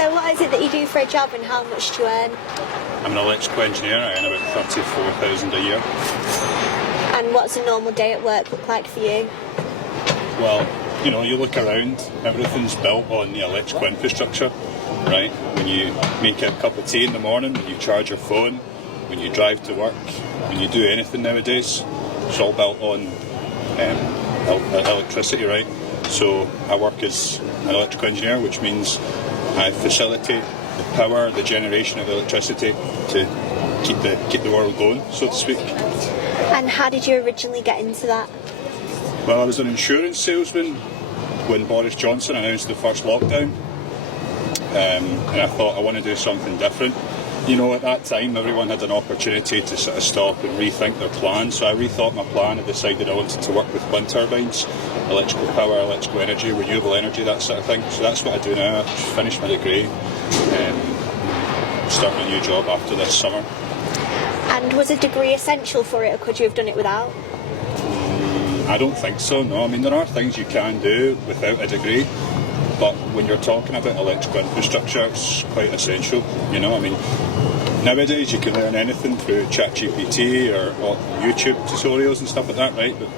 So what is it that you do for a job and how much do you earn? I'm an electrical engineer. I earn about 34,000 a year. And what's a normal day at work look like for you? Well, you know, you look around, everything's built on the electrical infrastructure, right? When you make a cup of tea in the morning, when you charge your phone, when you drive to work, when you do anything nowadays, it's all built on electricity, right? So I work as an electrical engineer, which means I facilitate the power, the generation of electricity to keep the world going, so to speak. And how did you originally get into that? Well, I was an insurance salesman when Boris Johnson announced the first lockdown, and I thought I want to do something different. You know, at that time everyone had an opportunity to sort of stop and rethink their plan, so I rethought my plan and decided I wanted to work with wind turbines, electrical power, electrical energy, renewable energy, that sort of thing. So that's what I do now. I just finished my degree, starting a new job after this summer. And was a degree essential for it, or could you have done it without? I don't think so, no. I mean, there are things you can do without a degree, but when you're talking about electrical infrastructure, it's quite essential, you know. I mean, nowadays you can learn anything through ChatGPT or YouTube tutorials and stuff like that, right? But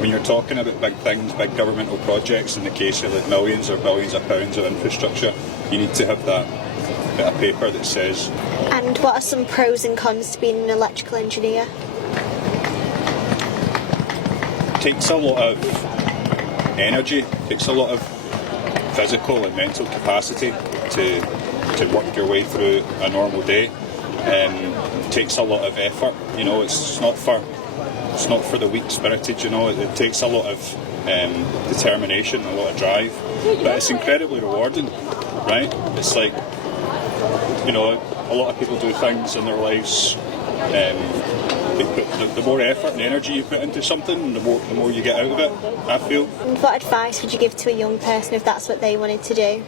when you're talking about big things, big governmental projects, in the case of like millions or billions of pounds of infrastructure, you need to have that bit of paper that says. And what are some pros and cons to being an electrical engineer? Takes a lot of energy, takes a lot of physical and mental capacity to work your way through a normal day. Takes a lot of effort, you know. It's not for the weak-spirited, you know. It takes a lot of determination, a lot of drive, but it's incredibly rewarding, right? It's like, you know, a lot of people do things in their lives. They put the more effort and energy you put into something, the more you get out of it, I feel. And what advice would you give to a young person if that's what they wanted to do?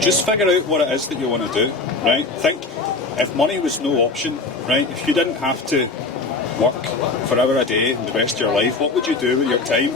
Just figure out what it is that you want to do, right? Think, if money was no option, right? If you didn't have to work for hour a day and the rest of your life, what would you do with your time?